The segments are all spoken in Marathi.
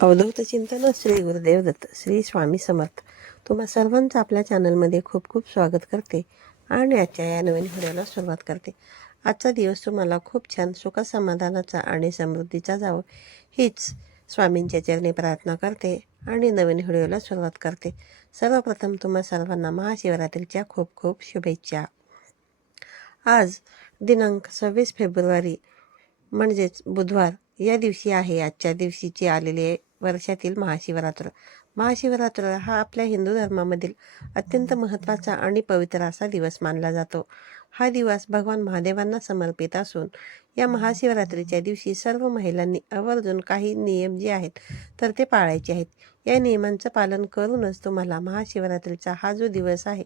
अवधूत चिंतन श्री गुरुदेव दत्त श्री स्वामी समर्थ. तुम्हा सर्वांचं आपल्या चॅनलमध्ये खूप खूप स्वागत करते आणि आजच्या या नवीन व्हिडिओला सुरुवात करते. आजचा दिवस तुम्हाला खूप छान सुख समाधानाचा आणि समृद्धीचा जावं हीच स्वामींच्या चरणी प्रार्थना करते आणि नवीन व्हिडिओला सुरुवात करते. सर्वप्रथम तुम्हा सर्वांना महाशिवरात्रीच्या खूप खूप शुभेच्छा. आज दिनांक 26 फेब्रुवारी म्हणजेच बुधवार या दिवशी आहे. आजच्या दिवशीची आलेली वर्षातील महाशिवरात्र. महाशिवरात्र हा आपल्या हिंदू धर्मामधील अत्यंत महत्त्वाचा आणि पवित्र असा दिवस मानला जातो. हा दिवस भगवान महादेवांना समर्पित असून या महाशिवरात्रीच्या दिवशी सर्व महिलांनी आवर्जून काही नियम जे आहेत तर ते पाळायचे आहेत. या नियमांचं पालन करूनच तुम्हाला महाशिवरात्रीचा हा जो दिवस आहे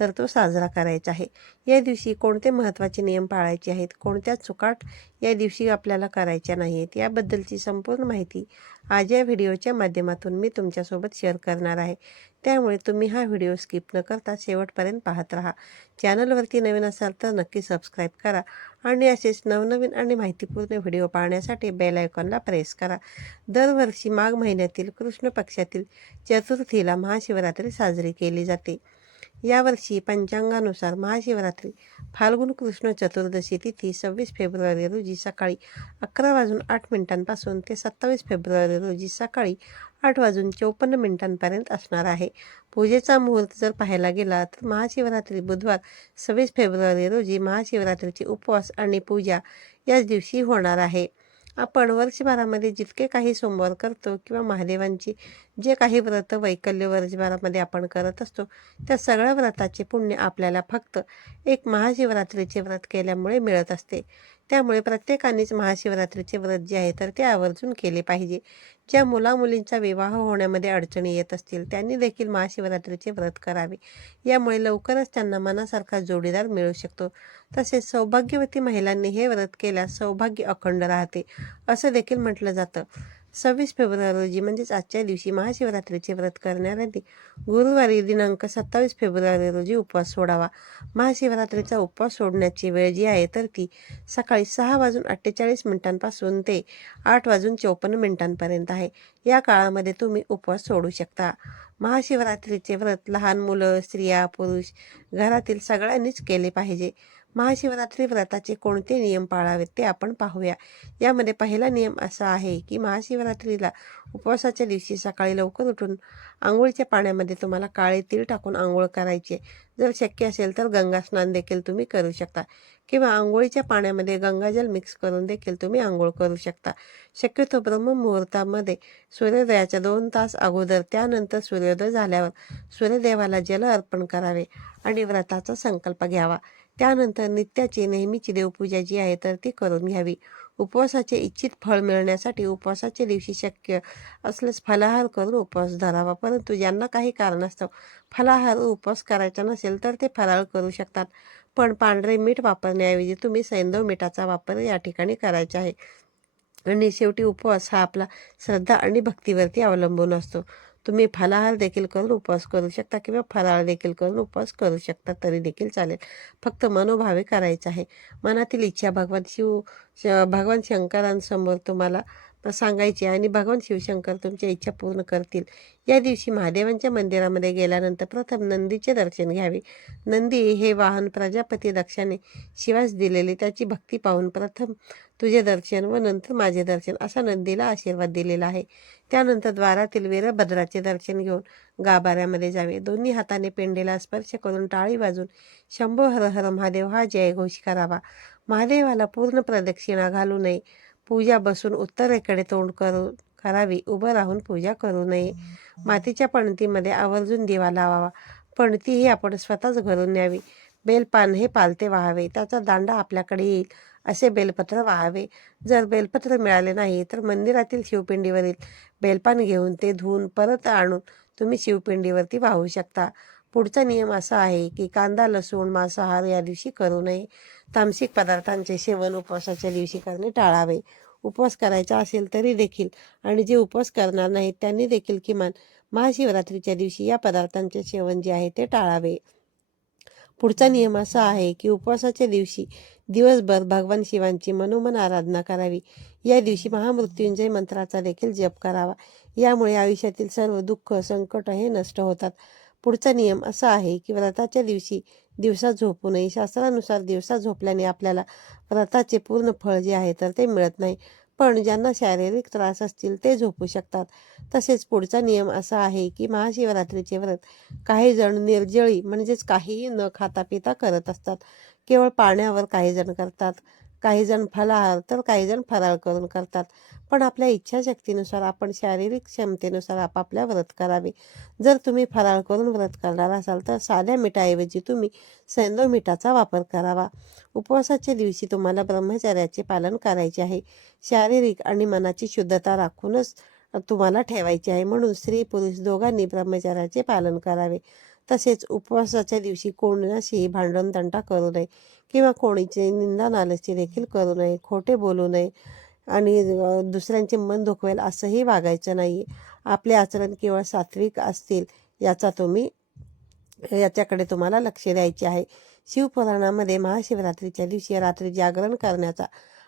तर तो साजरा करायचा आहे. या दिवशी कोणते महत्त्वाचे नियम पाळायचे आहेत, कोणत्या चुकाट या दिवशी आपल्याला करायच्या नाहीत, याबद्दलची संपूर्ण माहिती आज या व्हिडिओच्या माध्यमातून मी तुमच्यासोबत शेअर करणार आहे. त्यामुळे तुम्ही हा व्हिडिओ स्किप न करता शेवटपर्यंत पाहत राहा. चॅनलवरती नवीन असाल तर नक्की सबस्क्राईब करा आणि असेच नवनवीन आणि माहितीपूर्ण व्हिडिओ पाहण्यासाठी बेल आयकॉनला प्रेस करा. दरवर्षी माघ महिन्यातील कृष्ण पक्षातील चतुर्थीला महाशिवरात्री साजरी केली जाते. यावर्षी पंचांगानुसार महाशिवरात्री फाल्गुन कृष्ण चतुर्दशी तिथी 26 फेब्रुवारी रोजी सकाळी 11:08 ते 27 फेब्रुवारी रोजी सकाळी 8:54 असणार आहे. पूजेचा मुहूर्त जर पाहायला गेला तर महाशिवरात्री बुधवार 26 फेब्रुवारी रोजी महाशिवरात्रीचे उपवास आणि पूजा याच दिवशी होणार आहे. आपण वर्षभरामध्ये जितके काही सोमवार करतो किंवा महादेवांची जे काही व्रत वैकल्य वर्षभरामध्ये आपण करत असतो त्या सगळ्या व्रताचे पुण्य आपल्याला फक्त एक महाशिवरात्रीचे व्रत केल्यामुळे मिळत असते. त्यामुळे प्रत्येकानेच महाशिवरात्रीचे व्रत जे आहे तर ते आवर्जून केले पाहिजे. ज्या मुलामुलींचा विवाह होण्यामध्ये अडचणी येत असतील त्यांनी देखील महाशिवरात्रीचे व्रत करावे. यामुळे लवकरच त्यांना मनासारखा जोडीदार मिळू शकतो. तसेच सौभाग्यवती महिलांनी हे व्रत केल्यास सौभाग्य अखंड राहते असं देखील म्हटलं जातं. 26 फेब्रुवारी रोजी म्हणजेच आजच्या दिवशी महाशिवरात्रीचे व्रत करणाऱ्यांनी गुरुवारी दिनांक 27 फेब्रुवारी रोजी उपवास सोडावा. महाशिवरात्रीचा उपवास सोडण्याची वेळ जी आहे तर ती सकाळी 6:48 ते 8:54 आहे. या काळामध्ये तुम्ही उपवास सोडू शकता. महाशिवरात्रीचे व्रत लहान मुलं, स्त्रिया, पुरुष घरातील सगळ्यांनीच केले पाहिजे. महाशिवरात्री व्रताचे कोणते नियम पाळावेत ते आपण पाहूया. यामध्ये पहिला नियम असा आहे की महाशिवरात्रीला उपवासाच्या दिवशी सकाळी लवकर उठून आंघोळीच्या पाण्यामध्ये तुम्हाला काळे तीळ टाकून आंघोळ करायचे. जर शक्य असेल तर गंगा स्नान देखील तुम्ही करू शकता किंवा आंघोळीच्या पाण्यामध्ये गंगाजल मिक्स करून देखील तुम्ही आंघोळ करू शकता. शक्यतो ब्रह्ममुहूर्तामध्ये सूर्योदयाच्या 2 तास अगोदर त्यानंतर सूर्योदय झाल्यावर सूर्यदेवाला जल अर्पण करावे आणि व्रताचा संकल्प घ्यावा. त्यानंतर नित्याची नेहमीची देवपूजा जी आहे तर ती करून घ्यावी. उपवासाचे इच्छित फळ मिळण्यासाठी उपवासाच्या दिवशी शक्य असल्यास फलाहार करून उपवास धरावा. परंतु ज्यांना काही कारणास्तव फलाहार उपवास करायचा नसेल तर ते फराळ करू शकतात. पण पांढरे मीठ वापरण्याऐवजी तुम्ही सैंधव मीठाचा वापर या ठिकाणी करायचा आहे. आणि शेवटी उपवास हा आपला श्रद्धा आणि भक्तीवरती अवलंबून असतो. तुम्ही फलाहार देखील करून उपवास करू शकता किंवा फराळ देखील करून उपवास करू शकता तरी देखील चालेल. फक्त मनोभावे करायचं आहे. मनातील इच्छा भगवान शंकरांसमोर तुम्हाला सांगायची आणि भगवान शिवशंकर तुमच्या इच्छा पूर्ण करतील. या दिवशी महादेवांच्या मंदिरामध्ये गेल्यानंतर प्रथम नंदीचे दर्शन घ्यावे. नंदी हे वाहन प्रजापती दक्षाने शिवास दिलेले. त्याची भक्ती पाहून प्रथम तुझे दर्शन व नंतर माझे दर्शन असा नंदीला आशीर्वाद दिलेला आहे. त्यानंतर द्वारातील वीरभद्राचे दर्शन घेऊन गाभाऱ्यामध्ये जावे. दोन्ही हाताने पेंडेला स्पर्श करून टाळी वाजून शंभो हर हर महादेव हा जयघोष करावा. महादेवाला पूर्ण प्रदक्षिणा घालू नये. पूजा बसून उत्तरेकडे तोंड करावी. उभं राहून पूजा करू नये. मातीच्या पणतीमध्ये आवर्जून दिवा लावावा. पणती ही आपण स्वतःच घरून न्यावी. बेलपान हे पालते व्हावे. त्याचा दांडा आपल्याकडे येईल असे बेलपत्र व्हावे. जर बेलपत्र मिळाले नाही तर मंदिरातील शिवपिंडीवरील बेलपान घेऊन ते धुवून परत आणून तुम्ही शिवपिंडीवरती वाहू शकता. पुढचा नियम असा आहे की कांदा, लसूण, मांसाहार या दिवशी करू नये. तामसिक पदार्थांचे सेवन उपवासाच्या दिवशी करणे टाळावे. उपवास करायचा असेल तरी देखील आणि जे उपवास करणार नाहीत त्यांनी देखील किमान महाशिवरात्रीच्या दिवशी या पदार्थांचे सेवन जे आहे ते टाळावे. पुढचा नियम असा आहे की उपवासाच्या दिवशी दिवसभर भगवान शिवांची मनोमन आराधना करावी. या दिवशी महामृत्युंजय मंत्राचा देखील जप करावा. यामुळे आयुष्यातील सर्व दुःख संकट हे नष्ट होतात. पुढचा नियम असा आहे की व्रताच्या दिवशी दिवसा झोपू नये. शास्त्रानुसार दिवसा झोपल्याने आपल्याला व्रताचे पूर्ण फळ जे आहे तर ते मिळत नाही, पण ज्यांना शारीरिक त्रास असतील ते झोपू शकतात. तसेच पुढचा नियम असा आहे की महाशिवरात्रीचे व्रत काही जण निर्जळी म्हणजेच काहीही न खाता पिता करत असतात. केवळ पाण्यावर काही जण करतात, काही जण फलाहार तर काही जण फराळ करून करतात. पण आपल्या इच्छाशक्तीनुसार आपण शारीरिक क्षमतेनुसार आपापल्या व्रत करावे. जर तुम्ही फराळ करून व्रत करणार असाल तर साध्या मिठाऐवजी तुम्ही सैंधव मिठाचा वापर करावा. उपवासाच्या दिवशी तुम्हाला ब्रह्मचर्याचे पालन करायचे आहे. शारीरिक आणि मनाची शुद्धता राखूनच तुम्हाला ठेवायची आहे. म्हणून स्त्री पुरुष दोघांनी ब्रह्मचर्याचे पालन करावे. तसेच उपवासाच्या दिवशी कोणाशीही भांडण तंटा करू नये किंवा कोणीचे निंदा नालस्ती देखील करू नये. खोटे बोलू नये आणि दुसऱ्यांचे मन दुखवेल असंही वागायचं नाही. आपले आचरण केवळ सात्विक असतील याच्याकडे तुम्हाला लक्ष द्यायचे आहे. शिवपुराणामध्ये महाशिवरात्रीच्या दिवशी रात्री जागरण करण्याचा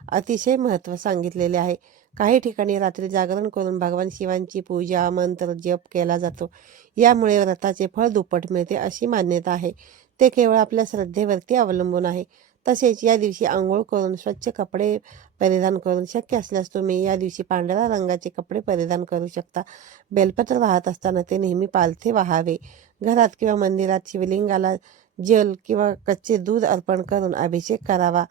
अतिशय महत्त्व सांगितलेले आहे. काही ठिकाणी रात्री जागरण करून भगवान शिवांची पूजा मंत्र जप केला जातो. यामुळे व्रताचे फळ दुप्पट मिळते अशी मान्यता आहे. ते केवळ आपल्या श्रद्धेवरती अवलंबून आहे. तसेच या दिवशी आंघोळ करून स्वच्छ कपडे परिधान करून, शक्य असल्यास तुम्ही या दिवशी पांढऱ्या रंगाचे कपडे परिधान करू शकता. बेलपत्र वाहत असताना ते नेहमी पालथे वाहावे. घरात किंवा मंदिरात शिवलिंगाला जल किंवा कच्चे दूध अर्पण करून अभिषेक करावा.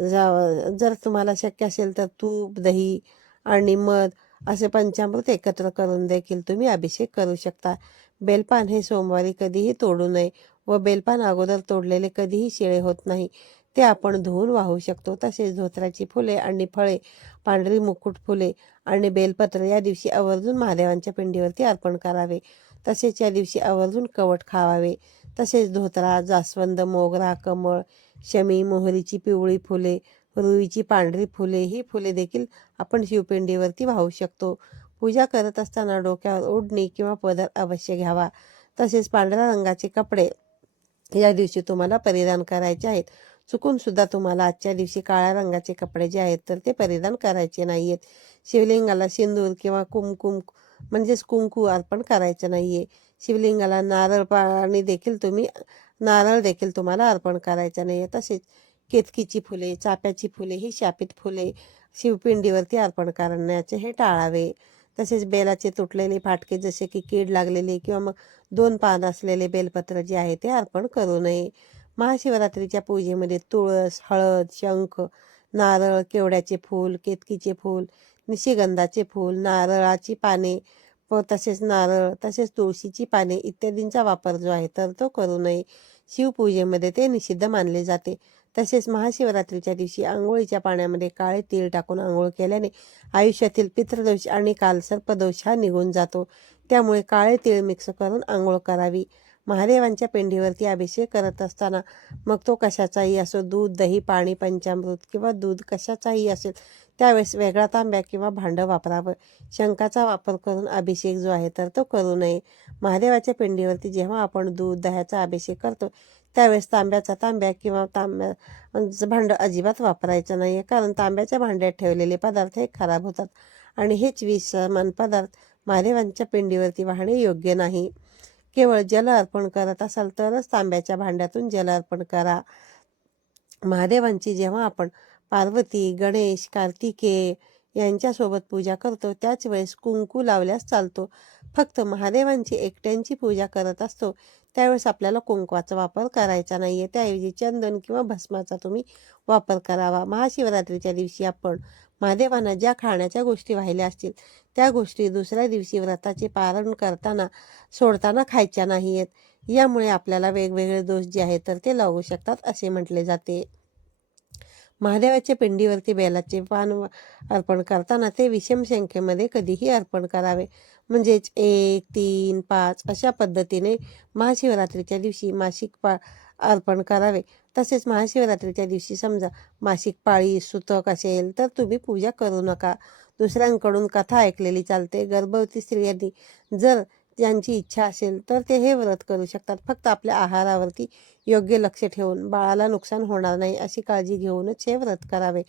जर तुम्हाला शक्य असेल तर तूप, दही आणि मध असे पंचामृत एकत्र करून देखील तुम्ही अभिषेक करू शकता. बेलपान हे सोमवारी कधीही तोडू नये व बेलपान अगोदर तोडलेले कधीही शिळे होत नाही. ते आपण धुवून वाहू शकतो. तसेच धोत्राची फुले आणि फळे, पांढरी मुकुट फुले आणि बेलपत्र या दिवशी आवर्जून महादेवांच्या पिंडीवरती अर्पण करावे. तसेच या दिवशी आवर्जून कवट खावावे. तसेच धोत्रा, जास्वंद, मोगरा, कमळ, शमी, मोहरीची पिवळी फुले, रुईची पांढरी फुले ही फुले देखील आपण शिवपिंडीवरती वाहू शकतो. पूजा करत असताना डोक्यावर ओढणी किंवा पदर अवश्य घ्यावा. तसेच पांढऱ्या रंगाचे कपडे या दिवशी तुम्हाला परिधान करायचे आहेत. चुकून सुद्धा तुम्हाला आजच्या दिवशी काळ्या रंगाचे कपडे जे आहेत तर ते परिधान करायचे नाही आहेत. शिवलिंगाला सिंदूर किंवा म्हणजेच कुंकू अर्पण करायचं नाही आहे. शिवलिंगाला नारळ देखील तुम्हाला अर्पण करायचं नाही आहे. तसेच केतकीची फुले, चाफ्याची फुले ही शापित फुले शिवपिंडीवरती अर्पण करण्याचे हे टाळावे. तसेच बेलाचे तुटलेले फाटके जसे की कीड लागलेले किंवा मग 2 पान असलेले बेलपत्र जे आहे ते अर्पण करू नये. महाशिवरात्रीच्या पूजेमध्ये तुळस, हळद, शंख, नारळ, केवड्याचे फूल, केतकीचे फूल, निशिगंधाचे फूल, नारळाची पाने तसेच तुळशीची पाने इत्यादींचा वापर जो आहे तर तो करू नये. शिवपूजेमध्ये ते निषिद्ध मानले जाते. तसेच महाशिवरात्रीच्या दिवशी आंघोळीच्या पाण्यामध्ये काळे तीळ टाकून आंघोळ केल्याने आयुष्यातील पितृदोष आणि कालसर्पदोष हा निघून जातो. त्यामुळे काळे तीळ मिक्स करून आंघोळ करावी. महादेवांच्या पिंडीवरती अभिषेक करत असताना मग तो कशाचाही असो, दूध, दही, पाणी, पंचामृत किंवा दूध कशाचाही असेल, त्यावेळेस वेगळा तांब्या किंवा भांडं वापरावं. शंखाचा वापर करून अभिषेक जो आहे तर तो करू नये. महादेवाच्या पिंडीवरती जेव्हा आपण दूध, दह्याचा अभिषेक करतो त्यावेळेस तांब्या किंवा भांडं अजिबात वापरायचं नाही आहे. कारण तांब्याच्या भांड्यात ठेवलेले पदार्थ हे खराब होतात आणि हेच विषसमान पदार्थ महादेवांच्या पिंडीवरती वाहणे योग्य नाही. केवळ जल अर्पण करत असाल तरच तांब्याच्या भांड्यातून जल अर्पण करा. महादेवांची जेव्हा आपण पार्वती, गणेश, कार्तिकेय यांच्यासोबत पूजा करतो त्याच वेळेस कुंकू लावल्यास चालतो. फक्त महादेवांची एकट्यांची पूजा करत असतो त्यावेळेस आपल्याला कुंकवाचा वापर करायचा नाही आहे. त्याऐवजी चंदन किंवा भस्माचा तुम्ही वापर करावा. महाशिवरात्रीच्या दिवशी आपण महादेवांना ज्या खाण्याच्या गोष्टी वाहिल्या असतील त्या गोष्टी दुसऱ्या दिवशी व्रताचे पारण सोडताना खायच्या नाही आहेत. यामुळे आपल्याला वेगवेगळे दोष जे आहेत तर ते लागू शकतात असे म्हटले जाते. महादेवाच्या पिंडीवरती बेलाचे पान अर्पण करताना ते विषम संख्येमध्ये कधीही अर्पण करावे. म्हणजेच 1, 3, 5 अशा पद्धतीने महाशिवरात्रीच्या दिवशी मासिक अर्पण करावे. तसेच महाशिवरात्रीच्या दिवशी समजा मासिक पाळी, सुतक असेल तर तुम्ही पूजा करू नका. दुसऱ्यांकडून कथा ऐकलेली चालते. गर्भवती स्त्रियांनी जर ज्यांची इच्छा असेल तर ते हे व्रत करू शकतात. फक्त आपल्या आहारावरती योग्य लक्ष ठेवून बाळाला नुकसान होणार नाही अशी काळजी घेऊनच हे व्रत करावे.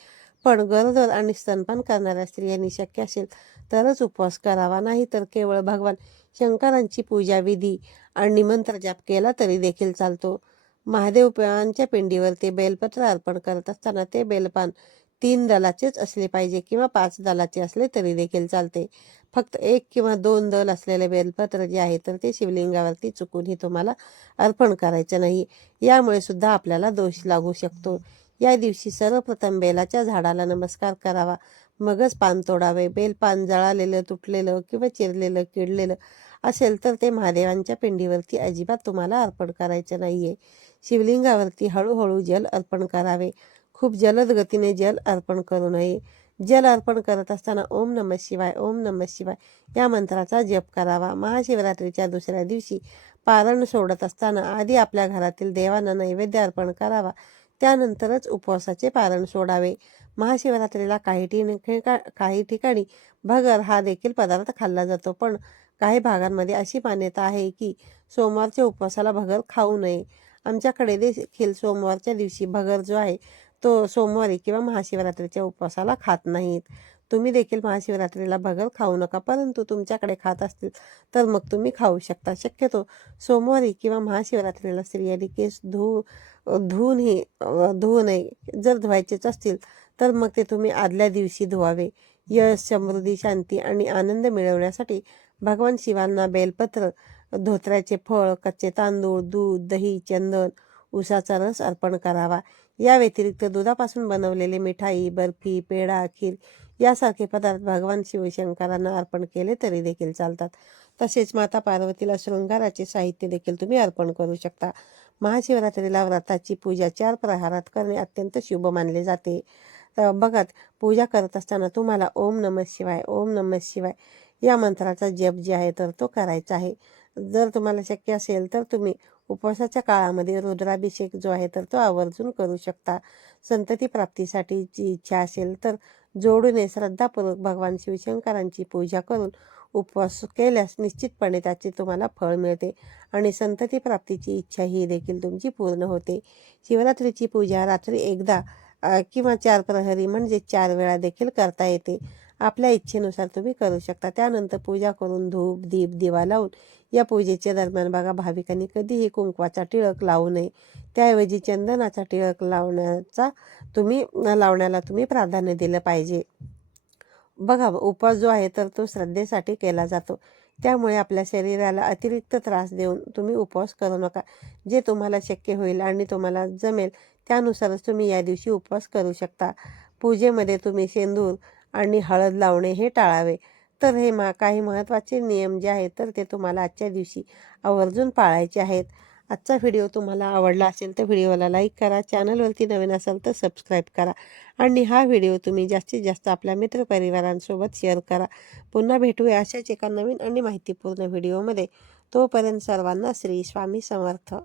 पण गरोदर आणि स्तनपान करणाऱ्या स्त्रियांनी शक्य असेल तरच उपवास करावा, नाही तर केवळ भगवान शंकरांची पूजा विधी आणि मंत्रजाप केला तरी देखील चालतो. महादेवांच्या पिंडीवरती बेलपत्र अर्पण करत असताना ते बेलपान 3 दलाचेच असले पाहिजे किंवा 5 दलाचे असले तरी देखील चालते. फक्त 1 किंवा 2 दल असलेले बेलपत्र जे आहे तर ते शिवलिंगावरती चुकूनही तुम्हाला अर्पण करायचं नाही. यामुळे सुद्धा आपल्याला दोष लागू शकतो. या दिवशी सर्वप्रथम बेलाच्या झाडाला नमस्कार करावा, मगच पान तोडावे. बेलपान जळालेलं, तुटलेलं किंवा चिरलेलं, किडलेलं असेल तर ते महादेवांच्या पिंडीवरती अजिबात तुम्हाला अर्पण करायचं नाहीये. शिवलिंगावरती हळूहळू जल अर्पण करावे. खूप जलद गतीने जल अर्पण करू नये. जल अर्पण करत असताना ओम नमः शिवाय, ओम नमः शिवाय या मंत्राचा जप करावा. महाशिवरात्रीच्या दुसऱ्या दिवशी पारण सोडत असताना आधी आपल्या घरातील देवांना नैवेद्य अर्पण करावा, त्यानंतरच उपवासाचे पारण सोडावे. महाशिवरात्रीला काही ठिकाणी भगर हा देखील पदार्थ खाल्ला जातो, पण काही भागांमध्ये अशी मान्यता आहे की सोमवारच्या उपवासाला भगर खाऊ नये. आमच्याकडे देखील सोमवारच्या दिवशी भगर जो आहे तो सोमवारी किंवा महाशिवरात्रीच्या उपवासाला खात नाहीत. तुम्ही देखील महाशिवरात्रीला भगर खाऊ नका, परंतु तुमच्याकडे खात असतील तर मग तुम्ही खाऊ शकता. शक्यतो सोमवारी किंवा महाशिवरात्रीला स्त्रियांनी केस धुवू नये. जर धुवायचेच असतील तर मग ते तुम्ही आदल्या दिवशी धुवावे. यश, समृद्धी, शांती आणि आनंद मिळवण्यासाठी भगवान शिवांना बेलपत्र, धोत्र्याचे फळ, कच्चे तांदूळ, दूध, दही, चंदन, उसाचा रस अर्पण करावा. या व्यतिरिक्त दुधापासून बनवलेले मिठाई, बर्फी, पेढा, खीर यासारखे पदार्थ भगवान शिवशंकरांना अर्पण केले तरी देखील चालतात. तसेच माता पार्वतीला शृंगाराचे साहित्य देखील तुम्ही अर्पण करू शकता. महाशिवरात्रीला व्रताची पूजा 4 प्रहारात करणे अत्यंत शुभ मानले जाते. तर बघा, पूजा करत असताना तुम्हाला ओम नमः शिवाय, ओम नमः शिवाय या मंत्राचा जप जे आहे तर तो करायचा आहे. जर तुम्हाला शक्य असेल तर तुम्ही उपवासाच्या काळामध्ये रुद्राभिषेक जो आहे तर तो आवर्जून करू शकता. संतती प्राप्तीसाठीची इच्छा असेल तर जोडूने श्रद्धापूर्वक भगवान शिवशंकरांची पूजा करून उपवास केल्यास निश्चितपणे त्याचे तुम्हाला फळ मिळते आणि संतती प्राप्तीची इच्छा ही देखील तुमची पूर्ण होते. शिवरात्रीची पूजा रात्री एकदा किंवा 4 प्रहरी म्हणजे 4 वेळा देखील करता येते. आपल्या इच्छेनुसार तुम्ही करू शकता. त्यानंतर पूजा करून धूप, दीप, दिवा लावून या पूजेच्या दरम्यान बघा, भाविकांनी कधीही कुंकवाचा टिळक लावू नये. त्याऐवजी चंदनाचा टिळक लावण्याला तुम्ही प्राधान्य दिलं पाहिजे. बघा, उपवास जो आहे तर तो श्रद्धेसाठी केला जातो. त्यामुळे आपल्या शरीराला अतिरिक्त त्रास देऊन तुम्ही उपवास करू नका. जे तुम्हाला शक्य होईल आणि तुम्हाला जमेल त्यानुसारच तुम्ही या दिवशी उपवास करू शकता. पूजेमध्ये तुम्ही शेंदूर आणि हळद लावणे हे टाळावे. तर हे काही महत्त्वाचे नियम जे आहेत तर ते तुम्हाला आजच्या दिवशी आवर्जून पाळायचे आहेत. आजचा व्हिडिओ तुम्हाला आवडला असेल तर व्हिडिओला लाईक करा. चॅनलवरती नवीन असाल तर सबस्क्राईब करा आणि हा व्हिडिओ तुम्ही जास्तीत जास्त आपल्या मित्रपरिवारांसोबत शेअर करा. पुन्हा भेटूया अशाच एका नवीन आणि माहितीपूर्ण व्हिडिओमध्ये. तोपर्यंत सर्वांना श्री स्वामी समर्थ.